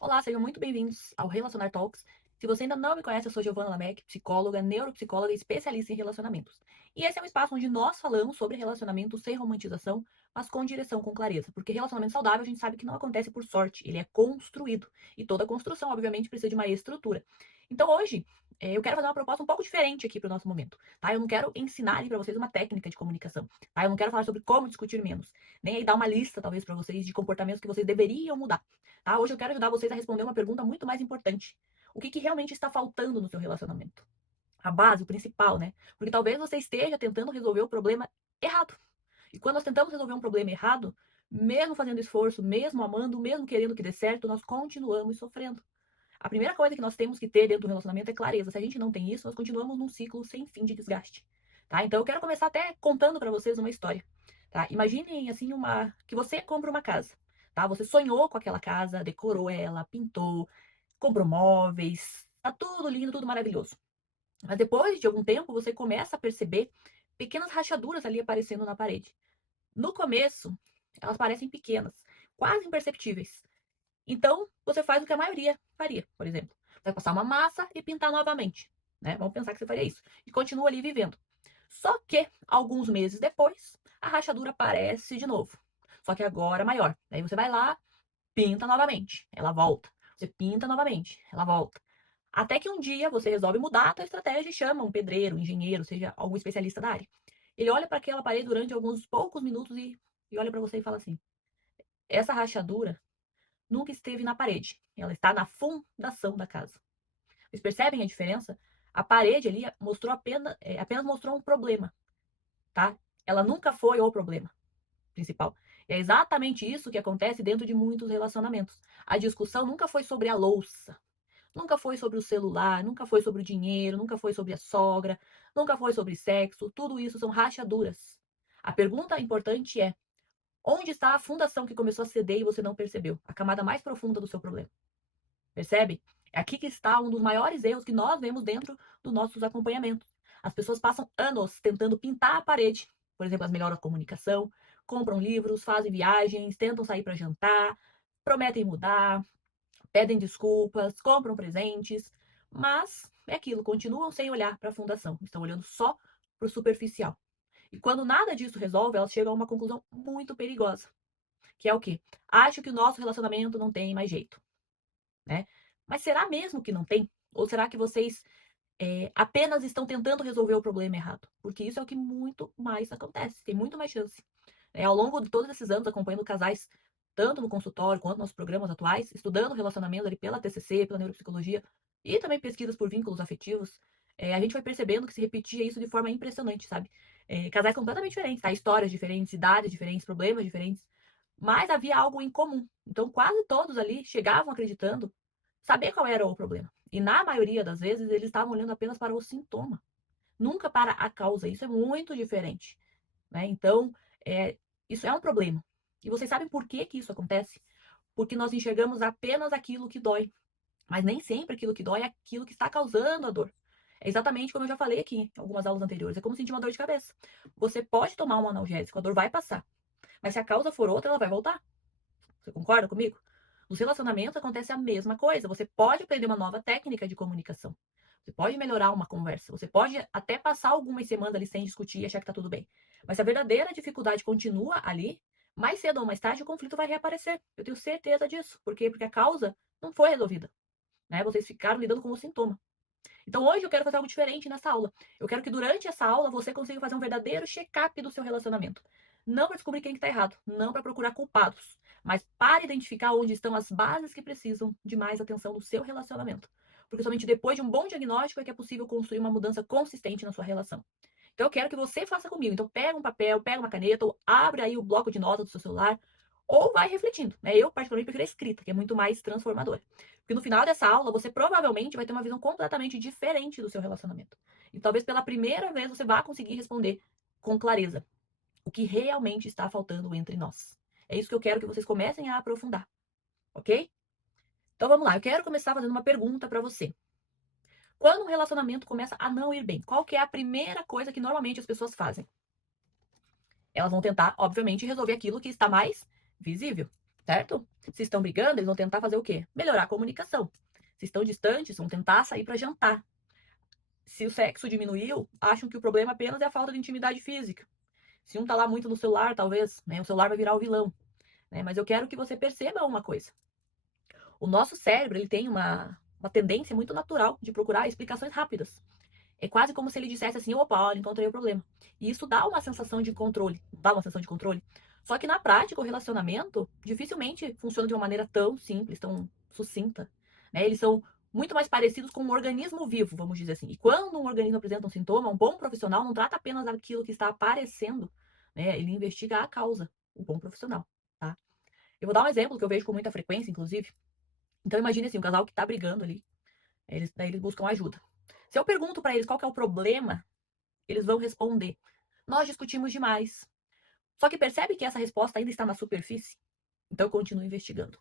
Olá, sejam muito bem-vindos ao Relacionar Talks. Se você ainda não me conhece, eu sou Giovana Lameck, psicóloga, neuropsicóloga e especialista em relacionamentos. E esse é um espaço onde nós falamos sobre relacionamento sem romantização, mas com direção, com clareza. Porque relacionamento saudável a gente sabe que não acontece por sorte, ele é construído. E toda construção, obviamente, precisa de uma estrutura. Então hoje, eu quero fazer uma proposta um pouco diferente aqui para o nosso momento, tá? Eu não quero ensinar para vocês uma técnica de comunicação, tá? Eu não quero falar sobre como discutir menos, nem aí dar uma lista, talvez, para vocês de comportamentos que vocês deveriam mudar. Tá? Hoje eu quero ajudar vocês a responder uma pergunta muito mais importante. O que realmente está faltando no seu relacionamento? A base, o principal, né? Porque talvez você esteja tentando resolver o problema errado. E quando nós tentamos resolver um problema errado, mesmo fazendo esforço, mesmo amando, mesmo querendo que dê certo, nós continuamos sofrendo. A primeira coisa que nós temos que ter dentro do relacionamento é clareza. Se a gente não tem isso, nós continuamos num ciclo sem fim de desgaste. Tá? Então eu quero começar até contando para vocês uma história. Tá? Imaginem assim que você compra uma casa. Tá? Você sonhou com aquela casa, decorou ela, pintou, comprou móveis, tá tudo lindo, tudo maravilhoso. Mas depois de algum tempo, você começa a perceber pequenas rachaduras ali aparecendo na parede. No começo, elas parecem pequenas, quase imperceptíveis. Então, você faz o que a maioria faria, por exemplo. Vai passar uma massa e pintar novamente. Né? Vamos pensar que você faria isso. E continua ali vivendo. Só que, alguns meses depois, a rachadura aparece de novo. Só que agora maior. Daí você vai lá, pinta novamente. Ela volta. Você pinta novamente. Ela volta. Até que um dia você resolve mudar a sua estratégia e chama um pedreiro, um engenheiro, seja algum especialista da área. Ele olha para aquela parede durante alguns poucos minutos e olha para você e fala assim: essa rachadura nunca esteve na parede, ela está na fundação da casa. Vocês percebem a diferença? A parede ali mostrou apenas mostrou um problema, tá? Ela nunca foi o problema principal. E é exatamente isso que acontece dentro de muitos relacionamentos. A discussão nunca foi sobre a louça, nunca foi sobre o celular, nunca foi sobre o dinheiro, nunca foi sobre a sogra, nunca foi sobre sexo. Tudo isso são rachaduras. A pergunta importante é: onde está a fundação que começou a ceder e você não percebeu? A camada mais profunda do seu problema. Percebe? É aqui que está um dos maiores erros que nós vemos dentro dos nossos acompanhamentos. As pessoas passam anos tentando pintar a parede. Por exemplo, as melhoram a comunicação, compram livros, fazem viagens, tentam sair para jantar, prometem mudar, pedem desculpas, compram presentes, mas é aquilo, continuam sem olhar para a fundação, estão olhando só para o superficial. E quando nada disso resolve, elas chegam a uma conclusão muito perigosa, que é o quê? Acho que o nosso relacionamento não tem mais jeito, né? Mas será mesmo que não tem? Ou será que vocês apenas estão tentando resolver o problema errado? Porque isso é o que muito mais acontece, tem muito mais chance. Ao longo de todos esses anos, acompanhando casais, tanto no consultório quanto nos programas atuais, estudando relacionamento ali pela TCC, pela neuropsicologia, e também pesquisas por vínculos afetivos, a gente foi percebendo que se repetia isso de forma impressionante, sabe? Casais completamente diferentes, tá? Histórias diferentes, idades diferentes, problemas diferentes, mas havia algo em comum. Então, quase todos ali chegavam acreditando saber qual era o problema. E na maioria das vezes, eles estavam olhando apenas para o sintoma, nunca para a causa. Isso é muito diferente. Né? Então, isso é um problema. E vocês sabem por que isso acontece? Porque nós enxergamos apenas aquilo que dói. Mas nem sempre aquilo que dói é aquilo que está causando a dor. É exatamente como eu já falei aqui em algumas aulas anteriores. É como sentir uma dor de cabeça. Você pode tomar um analgésico, a dor vai passar. Mas se a causa for outra, ela vai voltar. Você concorda comigo? Nos relacionamentos acontece a mesma coisa. Você pode aprender uma nova técnica de comunicação. Você pode melhorar uma conversa. Você pode até passar algumas semanas ali sem discutir e achar que tá tudo bem. Mas se a verdadeira dificuldade continua ali, mais cedo ou mais tarde o conflito vai reaparecer. Eu tenho certeza disso. Por quê? Porque a causa não foi resolvida. Né? Vocês ficaram lidando com o sintoma. Então hoje eu quero fazer algo diferente nessa aula. Eu quero que durante essa aula você consiga fazer um verdadeiro check-up do seu relacionamento. Não para descobrir quem está errado, não para procurar culpados, mas para identificar onde estão as bases que precisam de mais atenção no seu relacionamento. Porque somente depois de um bom diagnóstico é que é possível construir uma mudança consistente na sua relação. Então eu quero que você faça comigo. Então pega um papel, pega uma caneta, ou abre aí o bloco de notas do seu celular, ou vai refletindo. Né? Eu, particularmente, prefiro a escrita, que é muito mais transformadora. Porque no final dessa aula, você provavelmente vai ter uma visão completamente diferente do seu relacionamento. E talvez pela primeira vez você vá conseguir responder com clareza o que realmente está faltando entre nós. É isso que eu quero que vocês comecem a aprofundar, ok? Então vamos lá, eu quero começar fazendo uma pergunta para você. Quando um relacionamento começa a não ir bem, qual que é a primeira coisa que normalmente as pessoas fazem? Elas vão tentar, obviamente, resolver aquilo que está mais visível. certo? Se estão brigando, eles vão tentar fazer o quê? Melhorar a comunicação. Se estão distantes, vão tentar sair para jantar. Se o sexo diminuiu, acham que o problema apenas é a falta de intimidade física. Se um tá lá muito no celular, talvez, né, o celular vai virar o vilão, né? Mas eu quero que você perceba uma coisa. O nosso cérebro, ele tem uma tendência muito natural de procurar explicações rápidas. É quase como se ele dissesse assim: opa, olha, encontrei o problema. E isso dá uma sensação de controle. Dá uma sensação de controle. Só que na prática, o relacionamento dificilmente funciona de uma maneira tão simples, tão sucinta. Né? Eles são muito mais parecidos com um organismo vivo, vamos dizer assim. E quando um organismo apresenta um sintoma, um bom profissional não trata apenas aquilo que está aparecendo, né? Ele investiga a causa, o bom profissional. Tá? Eu vou dar um exemplo que eu vejo com muita frequência, inclusive. Então imagine assim, um casal que está brigando ali, daí eles buscam ajuda. Se eu pergunto para eles qual que é o problema, eles vão responder: nós discutimos demais. Só que percebe que essa resposta ainda está na superfície? Então eu continuo investigando.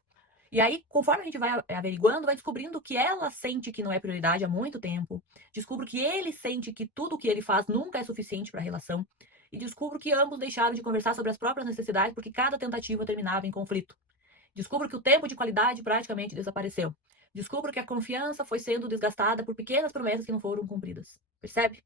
E aí, conforme a gente vai averiguando, vai descobrindo que ela sente que não é prioridade há muito tempo. Descubro que ele sente que tudo o que ele faz nunca é suficiente para a relação. E descubro que ambos deixaram de conversar sobre as próprias necessidades porque cada tentativa terminava em conflito. Descubro que o tempo de qualidade praticamente desapareceu. Descubro que a confiança foi sendo desgastada por pequenas promessas que não foram cumpridas. Percebe?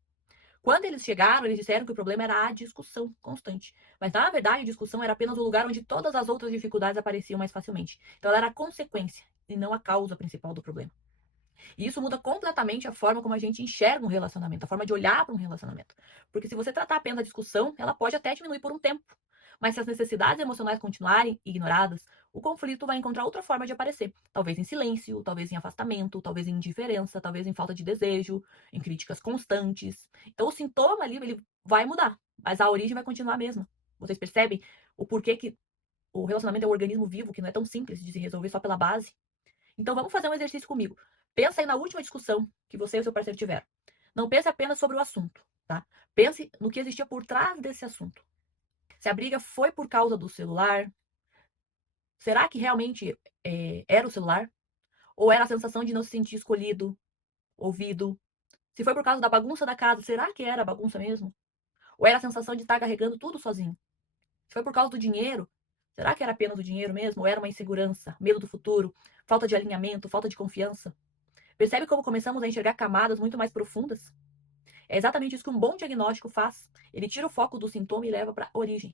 Quando eles chegaram, eles disseram que o problema era a discussão constante. Mas, na verdade, a discussão era apenas o lugar onde todas as outras dificuldades apareciam mais facilmente. Então, ela era a consequência e não a causa principal do problema. E isso muda completamente a forma como a gente enxerga um relacionamento, a forma de olhar para um relacionamento. Porque se você tratar apenas a discussão, ela pode até diminuir por um tempo. Mas se as necessidades emocionais continuarem ignoradas, o conflito vai encontrar outra forma de aparecer. Talvez em silêncio, talvez em afastamento, talvez em indiferença, talvez em falta de desejo, em críticas constantes. Então o sintoma ali ele vai mudar, mas a origem vai continuar a mesma. Vocês percebem o porquê que o relacionamento é um organismo vivo, que não é tão simples de se resolver só pela base? Então vamos fazer um exercício comigo. Pensa aí na última discussão que você e o seu parceiro tiveram. Não pense apenas sobre o assunto, tá? Pense no que existia por trás desse assunto. Se a briga foi por causa do celular, será que realmente era o celular? Ou era a sensação de não se sentir escolhido, ouvido? Se foi por causa da bagunça da casa, será que era bagunça mesmo? Ou era a sensação de estar carregando tudo sozinho? Se foi por causa do dinheiro, será que era apenas o dinheiro mesmo? Ou era uma insegurança, medo do futuro, falta de alinhamento, falta de confiança? Percebe como começamos a enxergar camadas muito mais profundas? É exatamente isso que um bom diagnóstico faz. Ele tira o foco do sintoma e leva para a origem.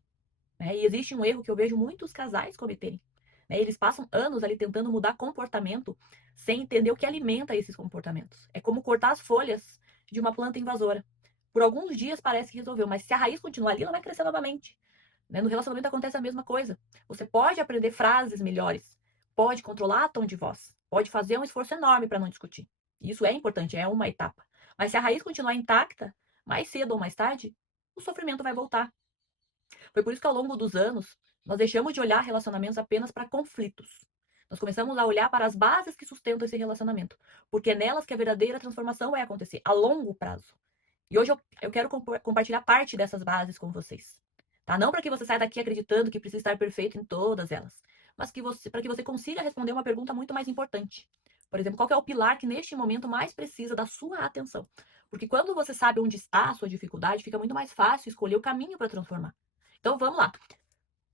Né? E existe um erro que eu vejo muitos casais cometerem. Né? Eles passam anos ali tentando mudar comportamento sem entender o que alimenta esses comportamentos. É como cortar as folhas de uma planta invasora. Por alguns dias parece que resolveu, mas se a raiz continuar ali, ela vai crescer novamente. Né? No relacionamento acontece a mesma coisa. Você pode aprender frases melhores, pode controlar o tom de voz, pode fazer um esforço enorme para não discutir. Isso é importante, é uma etapa. Mas se a raiz continuar intacta, mais cedo ou mais tarde, o sofrimento vai voltar. Foi por isso que ao longo dos anos, nós deixamos de olhar relacionamentos apenas para conflitos. Nós começamos a olhar para as bases que sustentam esse relacionamento, porque é nelas que a verdadeira transformação vai acontecer a longo prazo. E hoje eu quero compartilhar parte dessas bases com vocês. Tá? Não para que você saia daqui acreditando que precisa estar perfeito em todas elas, mas para que você consiga responder uma pergunta muito mais importante. Por exemplo, qual é o pilar que neste momento mais precisa da sua atenção? Porque quando você sabe onde está a sua dificuldade, fica muito mais fácil escolher o caminho para transformar. Então vamos lá.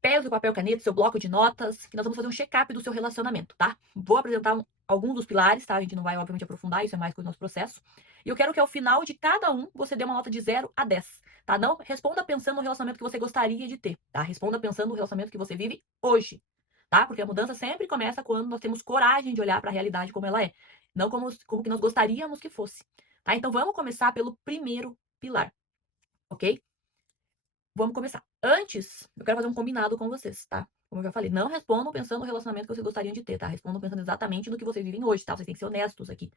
Pega o seu papel caneta, seu bloco de notas, que nós vamos fazer um check-up do seu relacionamento, tá? Vou apresentar alguns dos pilares, tá? A gente não vai, obviamente, aprofundar, isso é mais coisa do nosso processo. E eu quero que ao final de cada um, você dê uma nota de 0 a 10, tá? Não responda pensando no relacionamento que você gostaria de ter, tá? Responda pensando no relacionamento que você vive hoje, tá? Porque a mudança sempre começa quando nós temos coragem de olhar para a realidade como ela é, não como que nós gostaríamos que fosse, tá? Então vamos começar pelo primeiro pilar, ok? Vamos começar. Antes, eu quero fazer um combinado com vocês, tá? Como eu já falei, não respondam pensando no relacionamento que vocês gostariam de ter, tá? Respondam pensando exatamente no que vocês vivem hoje, tá? Vocês têm que ser honestos aqui,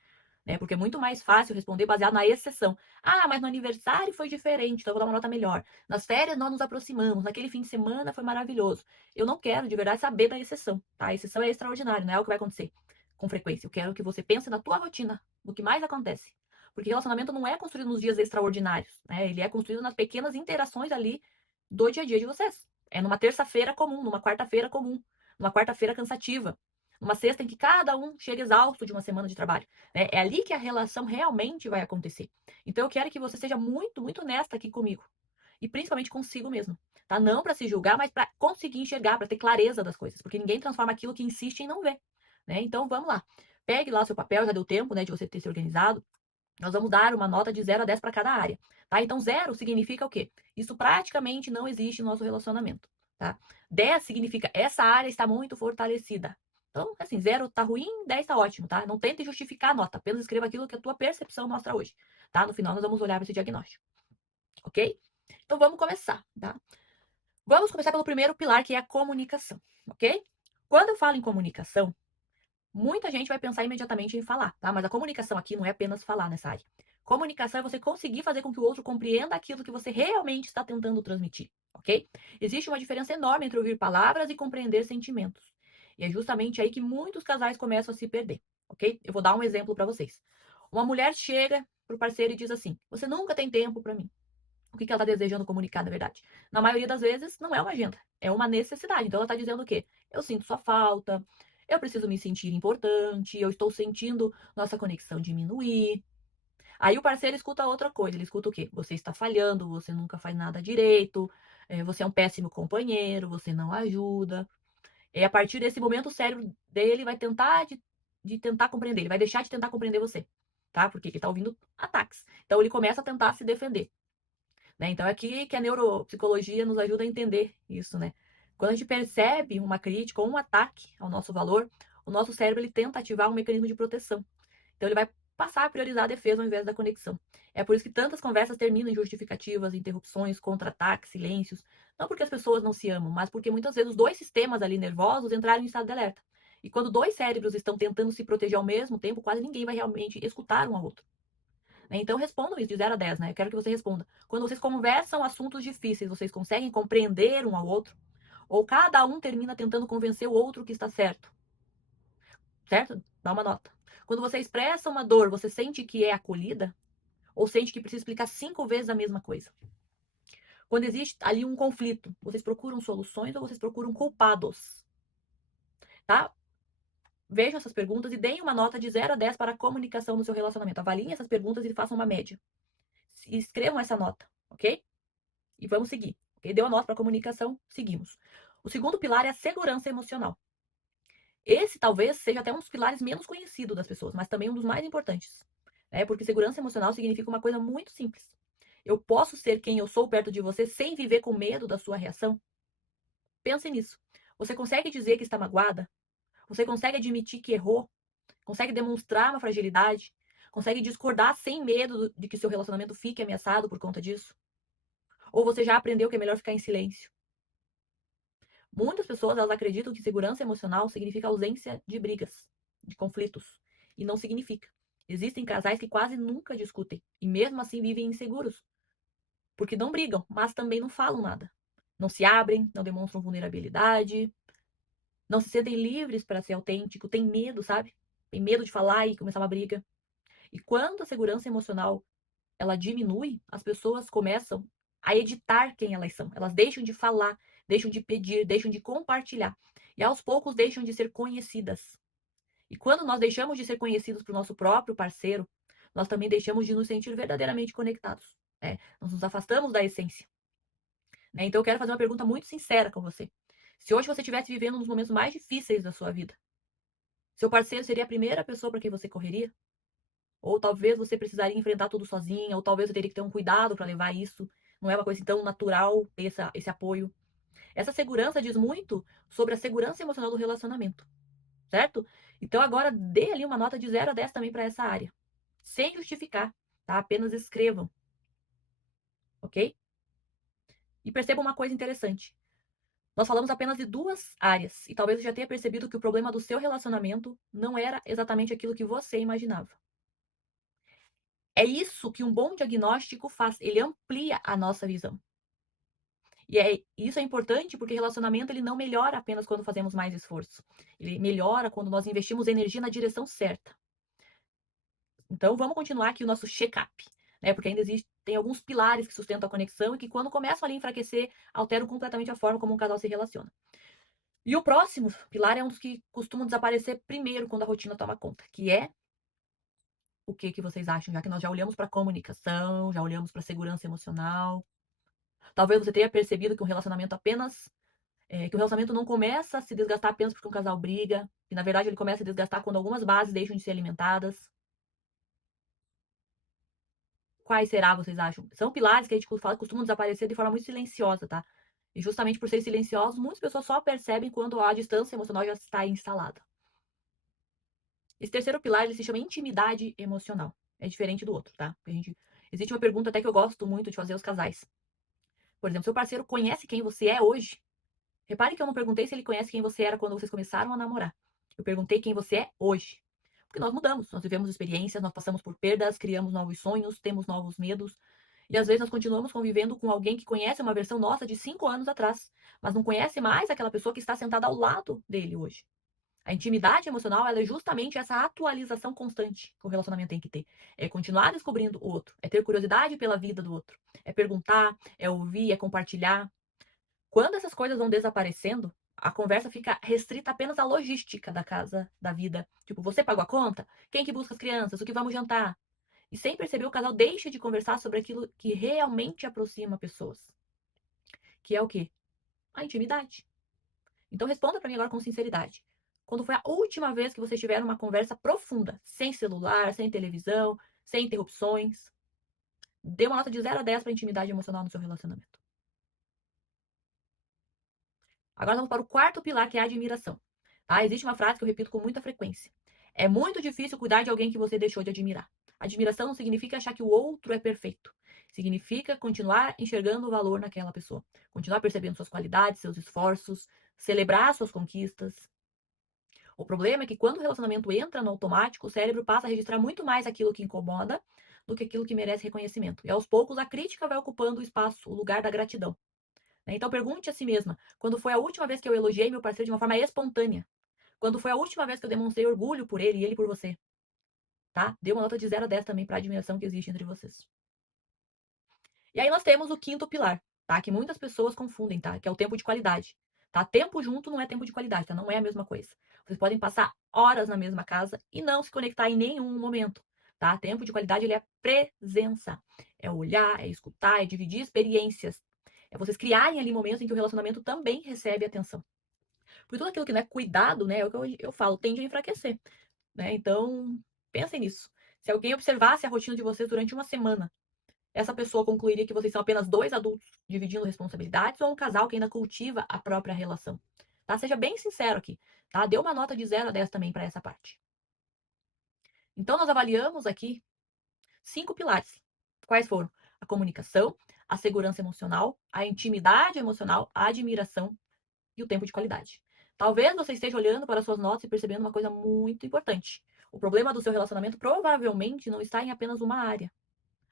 né? Porque é muito mais fácil responder baseado na exceção. Ah, mas no aniversário foi diferente, então eu vou dar uma nota melhor. Nas férias nós nos aproximamos, naquele fim de semana foi maravilhoso. Eu não quero, de verdade, saber da exceção, tá? A exceção é extraordinária, não é o que vai acontecer com frequência. Eu quero que você pense na tua rotina, no que mais acontece. Porque relacionamento não é construído nos dias extraordinários, né? Ele é construído nas pequenas interações ali do dia a dia de vocês. É numa terça-feira comum, numa quarta-feira comum, numa quarta-feira cansativa, numa sexta em que cada um chega exausto de uma semana de trabalho. Né? É ali que a relação realmente vai acontecer. Então eu quero que você seja muito, muito honesta aqui comigo. e principalmente consigo mesmo, tá? Não para se julgar, mas para conseguir enxergar, para ter clareza das coisas, porque ninguém transforma aquilo que insiste em não ver, né? Então vamos lá. Pegue lá o seu papel, já deu tempo, né, de você ter se organizado. Nós vamos dar uma nota de 0 a 10 para cada área, tá? Então 0 significa o quê? Isso praticamente não existe no nosso relacionamento, tá? 10 significa essa área está muito fortalecida. Então, assim, 0 tá ruim, 10 tá ótimo, tá? Não tente justificar a nota, apenas escreva aquilo que a tua percepção mostra hoje, tá? No final nós vamos olhar para esse diagnóstico, ok? Então vamos começar, tá? Vamos começar pelo primeiro pilar, que é a comunicação, ok? Quando eu falo em comunicação, muita gente vai pensar imediatamente em falar, tá? Mas a comunicação aqui não é apenas falar nessa área. Comunicação é você conseguir fazer com que o outro compreenda aquilo que você realmente está tentando transmitir, ok? Existe uma diferença enorme entre ouvir palavras e compreender sentimentos. E é justamente aí que muitos casais começam a se perder, ok? Eu vou dar um exemplo para vocês. Uma mulher chega pro parceiro e diz assim: "Você nunca tem tempo para mim." O que ela está desejando comunicar, na verdade? Na maioria das vezes, não é uma agenda, é uma necessidade. Então, ela está dizendo o quê? Eu sinto sua falta, eu preciso me sentir importante, eu estou sentindo nossa conexão diminuir. Aí o parceiro escuta outra coisa, ele escuta o quê? Você está falhando, você nunca faz nada direito, você é um péssimo companheiro, você não ajuda. E a partir desse momento, o cérebro dele vai tentar de tentar compreender, ele vai deixar de tentar compreender você, tá? Porque ele está ouvindo ataques. Então ele começa a tentar se defender. Né? Então, é aqui que a neuropsicologia nos ajuda a entender isso, né? Quando a gente percebe uma crítica ou um ataque ao nosso valor, o nosso cérebro ele tenta ativar um mecanismo de proteção. Então, ele vai passar a priorizar a defesa ao invés da conexão. É por isso que tantas conversas terminam em justificativas, interrupções, contra-ataques, silêncios. Não porque as pessoas não se amam, mas porque muitas vezes os dois sistemas ali nervosos entraram em estado de alerta. E quando dois cérebros estão tentando se proteger ao mesmo tempo, quase ninguém vai realmente escutar um ao outro. Né? Então respondam isso de 0 a 10, né? Eu quero que você responda. Quando vocês conversam assuntos difíceis, vocês conseguem compreender um ao outro? Ou cada um termina tentando convencer o outro que está certo? Certo? Dá uma nota. Quando você expressa uma dor, você sente que é acolhida? Ou sente que precisa explicar 5 vezes a mesma coisa? Quando existe ali um conflito, vocês procuram soluções ou vocês procuram culpados? Tá? Vejam essas perguntas e deem uma nota de 0 a 10 para a comunicação no seu relacionamento. Avaliem essas perguntas e façam uma média. E escrevam essa nota, ok? E vamos seguir. Okay? Deu a nota para a comunicação, seguimos. O segundo pilar é a segurança emocional. Esse talvez seja até um dos pilares menos conhecidos das pessoas, mas também um dos mais importantes. Né? Porque segurança emocional significa uma coisa muito simples. Eu posso ser quem eu sou perto de você sem viver com medo da sua reação? Pense nisso. Você consegue dizer que está magoada? Você consegue admitir que errou? Consegue demonstrar uma fragilidade? Consegue discordar sem medo de que seu relacionamento fique ameaçado por conta disso? Ou você já aprendeu que é melhor ficar em silêncio? Muitas pessoas elas acreditam que segurança emocional significa ausência de brigas, de conflitos. E não significa. Existem casais que quase nunca discutem e mesmo assim vivem inseguros, porque não brigam, mas também não falam nada. Não se abrem, não demonstram vulnerabilidade, não se sentem livres para ser autêntico, tem medo, sabe? Tem medo de falar e começar uma briga. E quando a segurança emocional ela diminui, as pessoas começam a editar quem elas são. Elas deixam de falar, deixam de pedir, deixam de compartilhar. E aos poucos deixam de ser conhecidas. E quando nós deixamos de ser conhecidos para o nosso próprio parceiro, nós também deixamos de nos sentir verdadeiramente conectados. Né? Nós nos afastamos da essência. Né? Então eu quero fazer uma pergunta muito sincera com você. Se hoje você estivesse vivendo um dos momentos mais difíceis da sua vida, seu parceiro seria a primeira pessoa para quem você correria? Ou talvez você precisaria enfrentar tudo sozinha, ou talvez você teria que ter um cuidado para levar isso. Não é uma coisa tão natural ter esse apoio. Essa segurança diz muito sobre a segurança emocional do relacionamento, certo? Então agora dê ali uma nota de 0 a 10 também para essa área. Sem justificar, tá? Apenas escrevam, ok? E perceba uma coisa interessante. Nós falamos apenas de 2 áreas, e talvez você já tenha percebido que o problema do seu relacionamento não era exatamente aquilo que você imaginava. É isso que um bom diagnóstico faz, ele amplia a nossa visão. E isso é importante porque relacionamento ele não melhora apenas quando fazemos mais esforço. Ele melhora quando nós investimos energia na direção certa. Então vamos continuar aqui o nosso check-up, né? Porque ainda tem alguns pilares que sustentam a conexão e que quando começam ali a enfraquecer, alteram completamente a forma como um casal se relaciona. E o próximo pilar é um dos que costumam desaparecer primeiro quando a rotina toma conta, que é o que vocês acham, já que nós já olhamos para comunicação, já olhamos para segurança emocional. Talvez você tenha percebido que um relacionamento apenas que o relacionamento não começa a se desgastar apenas porque um casal briga, e na verdade ele começa a desgastar quando algumas bases deixam de ser alimentadas. Quais será, vocês acham? São pilares que a gente fala, costumam desaparecer de forma muito silenciosa, tá? E justamente por serem silenciosos, muitas pessoas só percebem quando a distância emocional já está instalada. Esse terceiro pilar ele se chama intimidade emocional. É diferente do outro, tá? Existe uma pergunta até que eu gosto muito de fazer aos casais. Por exemplo, seu parceiro conhece quem você é hoje? Repare que eu não perguntei se ele conhece quem você era quando vocês começaram a namorar. Eu perguntei quem você é hoje. Porque nós mudamos, nós vivemos experiências, nós passamos por perdas, criamos novos sonhos, temos novos medos. E às vezes nós continuamos convivendo com alguém que conhece uma versão nossa de 5 anos atrás, mas não conhece mais aquela pessoa que está sentada ao lado dele hoje. A intimidade emocional ela é justamente essa atualização constante que o relacionamento tem que ter. É continuar descobrindo o outro, é ter curiosidade pela vida do outro, é perguntar, é ouvir, é compartilhar. Quando essas coisas vão desaparecendo, a conversa fica restrita apenas à logística da casa, da vida. Tipo, você pagou a conta? Quem que busca as crianças? O que vamos jantar? E sem perceber, o casal deixa de conversar sobre aquilo que realmente aproxima pessoas. Que é o quê? A intimidade. Então responda para mim agora com sinceridade. Quando foi a última vez que vocês tiveram uma conversa profunda, sem celular, sem televisão, sem interrupções? Dê uma nota de 0 a 10 para a intimidade emocional no seu relacionamento. Agora vamos para o quarto pilar, que é a admiração. Tá? Existe uma frase que eu repito com muita frequência. É muito difícil cuidar de alguém que você deixou de admirar. Admiração não significa achar que o outro é perfeito. Significa continuar enxergando o valor naquela pessoa. Continuar percebendo suas qualidades, seus esforços, celebrar suas conquistas. O problema é que quando o relacionamento entra no automático, o cérebro passa a registrar muito mais aquilo que incomoda do que aquilo que merece reconhecimento. E aos poucos a crítica vai ocupando o espaço, o lugar da gratidão. Então pergunte a si mesma: quando foi a última vez que eu elogiei meu parceiro de uma forma espontânea? Quando foi a última vez que eu demonstrei orgulho por ele e ele por você? Tá? Dê uma nota de 0 a 10 também para a admiração que existe entre vocês. E aí nós temos o quinto pilar, tá? Que muitas pessoas confundem, tá? Que é o tempo de qualidade. Tá? Tempo junto não é tempo de qualidade, tá? Não é a mesma coisa. Vocês podem passar horas na mesma casa e não se conectar em nenhum momento, tá? Tempo de qualidade ele é presença. É olhar, é escutar, é dividir experiências. É vocês criarem ali momentos em que o relacionamento também recebe atenção. Porque tudo aquilo que não é cuidado, né, é o que eu falo, tende a enfraquecer, né? Então, pensem nisso. Se alguém observasse a rotina de vocês durante uma semana, essa pessoa concluiria que vocês são apenas dois adultos dividindo responsabilidades ou um casal que ainda cultiva a própria relação. Tá? Seja bem sincero aqui, tá? Dê uma nota de 0 a 10 também para essa parte. Então, nós avaliamos aqui 5 pilares. Quais foram? A comunicação, a segurança emocional, a intimidade emocional, a admiração e o tempo de qualidade. Talvez você esteja olhando para suas notas e percebendo uma coisa muito importante. O problema do seu relacionamento provavelmente não está em apenas uma área.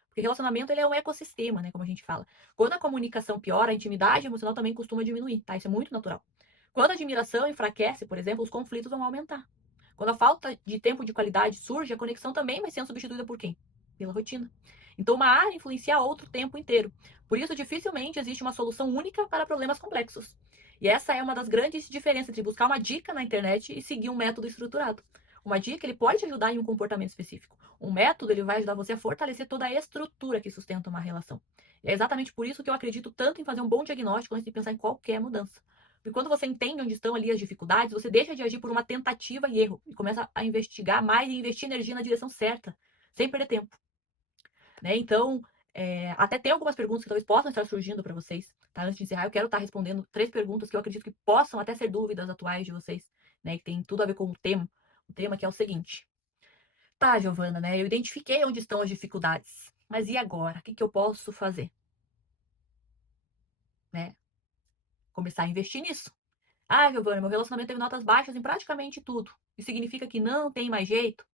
Porque relacionamento ele é um ecossistema, né, como a gente fala. Quando a comunicação piora, a intimidade emocional também costuma diminuir, tá? Isso é muito natural. Quando a admiração enfraquece, por exemplo, os conflitos vão aumentar. Quando a falta de tempo de qualidade surge, a conexão também vai sendo substituída por quem? Pela rotina. Então, uma área influencia a outra o tempo inteiro. Por isso, dificilmente existe uma solução única para problemas complexos. E essa é uma das grandes diferenças entre buscar uma dica na internet e seguir um método estruturado. Uma dica ele pode te ajudar em um comportamento específico. Um método ele vai ajudar você a fortalecer toda a estrutura que sustenta uma relação. E é exatamente por isso que eu acredito tanto em fazer um bom diagnóstico antes de pensar em qualquer mudança. Porque quando você entende onde estão ali as dificuldades, você deixa de agir por uma tentativa e erro e começa a investigar mais e investir energia na direção certa, sem perder tempo. Né? Então, até tem algumas perguntas que talvez possam estar surgindo para vocês. Tá? Antes de encerrar, eu quero estar respondendo 3 perguntas que eu acredito que possam até ser dúvidas atuais de vocês, né? Que tem tudo a ver com o tema. O tema que é o seguinte. Tá, Giovana, né? Eu identifiquei onde estão as dificuldades. Mas e agora? O que eu posso fazer? Né? Começar a investir nisso. Ah, Giovana, meu relacionamento teve notas baixas em praticamente tudo. Isso significa que não tem mais jeito?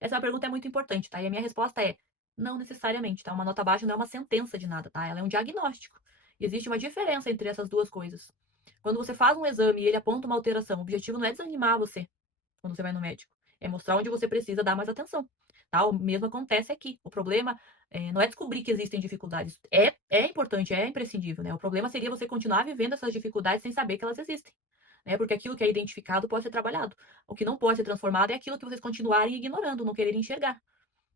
Essa pergunta é muito importante, tá? E a minha resposta é: não necessariamente, tá? Uma nota baixa não é uma sentença de nada, tá? Ela é um diagnóstico. E existe uma diferença entre essas duas coisas. Quando você faz um exame e ele aponta uma alteração, o objetivo não é desanimar você quando você vai no médico. É mostrar onde você precisa dar mais atenção. Tá? O mesmo acontece aqui. O problema não é descobrir que existem dificuldades. É importante, é imprescindível. Né? O problema seria você continuar vivendo essas dificuldades sem saber que elas existem. Né? Porque aquilo que é identificado pode ser trabalhado. O que não pode ser transformado é aquilo que vocês continuarem ignorando, não quererem enxergar.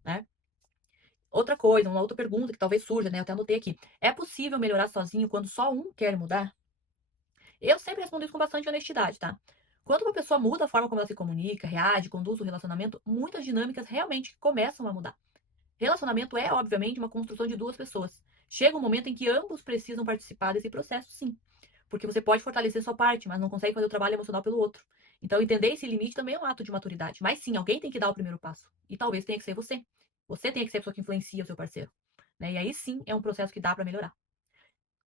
Né? Outra coisa, uma outra pergunta que talvez surja, né? Eu até anotei aqui. É possível melhorar sozinho quando só um quer mudar? Eu sempre respondo isso com bastante honestidade, tá? Quando uma pessoa muda a forma como ela se comunica, reage, conduz o relacionamento, muitas dinâmicas realmente começam a mudar. Relacionamento é, obviamente, uma construção de duas pessoas. Chega um momento em que ambos precisam participar desse processo, sim. Porque você pode fortalecer sua parte, mas não consegue fazer o trabalho emocional pelo outro. Então, entender esse limite também é um ato de maturidade. Mas sim, alguém tem que dar o primeiro passo. E talvez tenha que ser você. Você tem que ser a pessoa que influencia o seu parceiro. Né? E aí sim é um processo que dá para melhorar.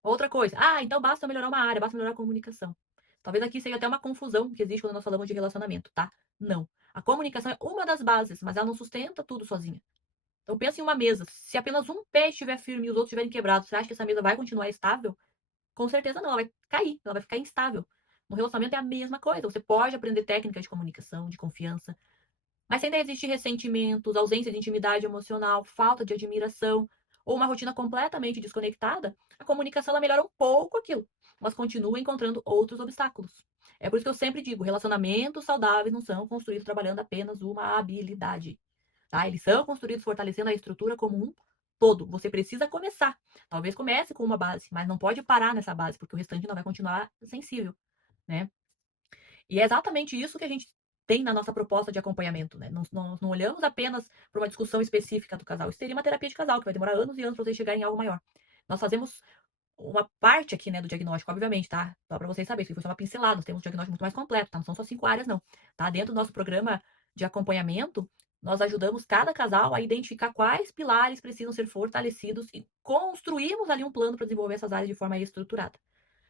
Outra coisa, então basta melhorar uma área, basta melhorar a comunicação. Talvez aqui seja até uma confusão que existe quando nós falamos de relacionamento, tá? Não. A comunicação é uma das bases, mas ela não sustenta tudo sozinha. Então pensa em uma mesa. Se apenas um pé estiver firme e os outros estiverem quebrados, você acha que essa mesa vai continuar estável? Com certeza não, ela vai cair, ela vai ficar instável. No relacionamento é a mesma coisa. Você pode aprender técnicas de comunicação, de confiança, mas se ainda existe ressentimentos, ausência de intimidade emocional, falta de admiração ou uma rotina completamente desconectada, a comunicação ela melhora um pouco aquilo, mas continua encontrando outros obstáculos. É por isso que eu sempre digo, relacionamentos saudáveis não são construídos trabalhando apenas uma habilidade, tá? Eles são construídos fortalecendo a estrutura como um todo. Você precisa começar. Talvez comece com uma base, mas não pode parar nessa base, porque o restante não vai continuar sensível, né? E é exatamente isso que a gente tem na nossa proposta de acompanhamento, né? Nós não olhamos apenas para uma discussão específica do casal. Isso seria uma terapia de casal, que vai demorar anos e anos para vocês chegarem em algo maior. Nós fazemos uma parte aqui, né, do diagnóstico, obviamente, tá? Só para vocês saberem, isso foi só uma pincelada. Nós temos um diagnóstico muito mais completo, tá? Não são só 5 áreas, não. Tá? Dentro do nosso programa de acompanhamento, nós ajudamos cada casal a identificar quais pilares precisam ser fortalecidos e construímos ali um plano para desenvolver essas áreas de forma estruturada.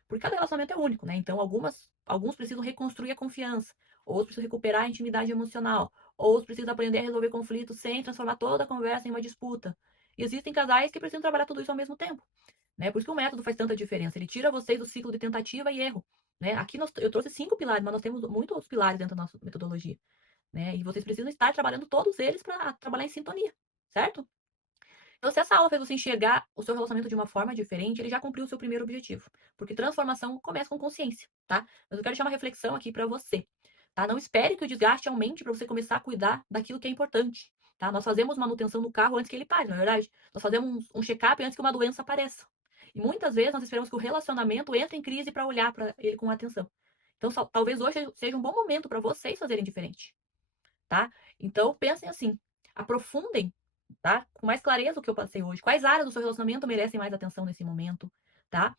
Porque cada relacionamento é único, né? Então, alguns precisam reconstruir a confiança, outros precisam recuperar a intimidade emocional, outros precisam aprender a resolver conflitos sem transformar toda a conversa em uma disputa. E existem casais que precisam trabalhar tudo isso ao mesmo tempo, né? Por isso que o método faz tanta diferença. Ele tira vocês do ciclo de tentativa e erro, né? Aqui eu trouxe 5 pilares, mas nós temos muitos outros pilares dentro da nossa metodologia, né? E vocês precisam estar trabalhando todos eles para trabalhar em sintonia, certo? Então, se essa aula fez você enxergar o seu relacionamento de uma forma diferente, ele já cumpriu o seu primeiro objetivo. Porque transformação começa com consciência, tá? Mas eu quero deixar uma reflexão aqui para você, tá? Não espere que o desgaste aumente para você começar a cuidar daquilo que é importante, tá? Nós fazemos manutenção do carro antes que ele pare, não é verdade? Nós fazemos um check-up antes que uma doença apareça. E muitas vezes nós esperamos que o relacionamento entre em crise para olhar para ele com atenção. Então, talvez hoje seja um bom momento para vocês fazerem diferente, tá? Então, pensem assim, aprofundem, tá? Com mais clareza o que eu passei hoje. Quais áreas do seu relacionamento merecem mais atenção nesse momento, tá?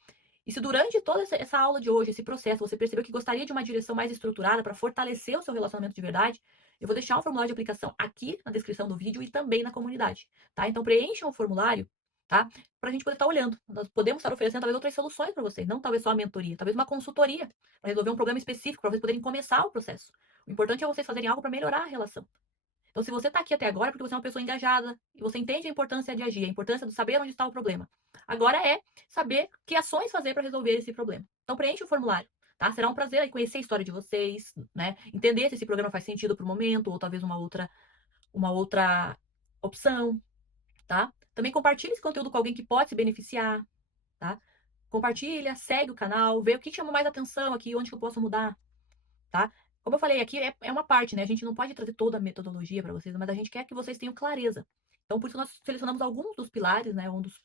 E se durante toda essa aula de hoje, esse processo, você percebeu que gostaria de uma direção mais estruturada para fortalecer o seu relacionamento de verdade, eu vou deixar um formulário de aplicação aqui na descrição do vídeo e também na comunidade, tá? Então preencham o formulário, tá? Para a gente poder estar olhando. Nós podemos estar oferecendo talvez outras soluções para vocês, não talvez só a mentoria, talvez uma consultoria para resolver um problema específico, para vocês poderem começar o processo. O importante é vocês fazerem algo para melhorar a relação. Então, se você está aqui até agora, é porque você é uma pessoa engajada e você entende a importância de agir, a importância de saber onde está o problema. Agora é saber que ações fazer para resolver esse problema. Então, preencha o formulário, tá? Será um prazer conhecer a história de vocês, né? Entender se esse programa faz sentido para o momento ou talvez uma outra opção, tá? Também compartilhe esse conteúdo com alguém que pode se beneficiar, tá? Compartilha, segue o canal, vê o que chama mais atenção aqui, onde que eu posso mudar, tá? Como eu falei, aqui é uma parte, né? A gente não pode trazer toda a metodologia para vocês, mas a gente quer que vocês tenham clareza. Então, por isso nós selecionamos alguns dos pilares, né? Um dos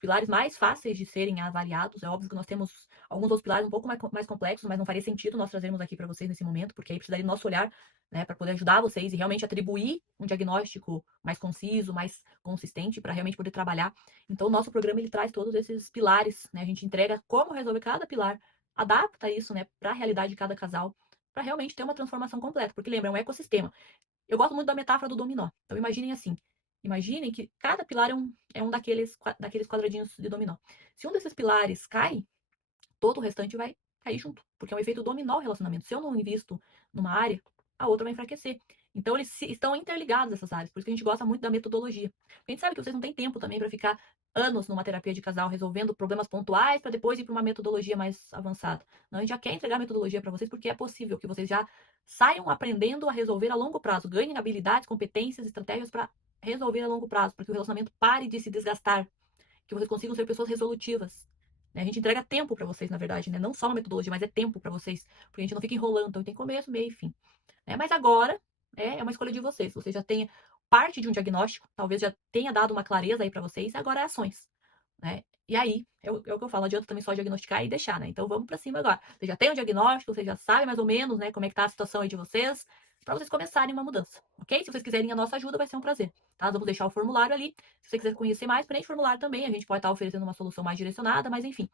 pilares mais fáceis de serem avaliados. É óbvio que nós temos alguns outros pilares um pouco mais complexos, mas não faria sentido nós trazermos aqui para vocês nesse momento, porque aí precisaria do nosso olhar, né? Para poder ajudar vocês e realmente atribuir um diagnóstico mais conciso, mais consistente, para realmente poder trabalhar. Então, o nosso programa ele traz todos esses pilares, né? A gente entrega como resolver cada pilar, adapta isso, né, para a realidade de cada casal para realmente ter uma transformação completa. Porque lembra, é um ecossistema. Eu gosto muito da metáfora do dominó. Então imaginem assim. Imaginem que cada pilar é um daqueles quadradinhos de dominó. Se um desses pilares cai, todo o restante vai cair junto. Porque é um efeito dominó o relacionamento. Se eu não invisto numa área, a outra vai enfraquecer. Então, eles estão interligados, essas áreas. Por isso que a gente gosta muito da metodologia. Porque a gente sabe que vocês não têm tempo também para ficar anos numa terapia de casal resolvendo problemas pontuais para depois ir para uma metodologia mais avançada. Não, a gente já quer entregar a metodologia para vocês porque é possível que vocês já saiam aprendendo a resolver a longo prazo, ganhem habilidades, competências, estratégias para resolver a longo prazo, porque o relacionamento pare de se desgastar, que vocês consigam ser pessoas resolutivas. Né? A gente entrega tempo para vocês, na verdade, né? Não só uma metodologia, mas é tempo para vocês, porque a gente não fica enrolando, então tem começo, meio e fim. Né? Mas agora é uma escolha de vocês. Você já tem parte de um diagnóstico, talvez já tenha dado uma clareza aí para vocês, agora é ações, né? E aí, é o que eu falo, não adianta também só diagnosticar e deixar, né? Então vamos para cima agora. Você já tem o diagnóstico, você já sabe mais ou menos, né, como é que tá a situação aí de vocês, para vocês começarem uma mudança, ok? Se vocês quiserem a nossa ajuda, vai ser um prazer, tá? Nós vamos deixar o formulário ali. Se você quiser conhecer mais, preenche o formulário também, a gente pode estar oferecendo uma solução mais direcionada, mas enfim,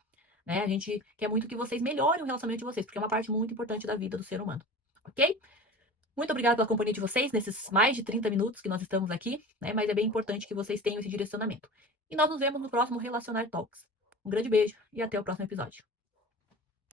né? A gente quer muito que vocês melhorem o relacionamento de vocês, porque é uma parte muito importante da vida do ser humano, ok? Muito obrigada pela companhia de vocês nesses mais de 30 minutos que nós estamos aqui, né? Mas é bem importante que vocês tenham esse direcionamento. E nós nos vemos no próximo Relacionar Talks. Um grande beijo e até o próximo episódio.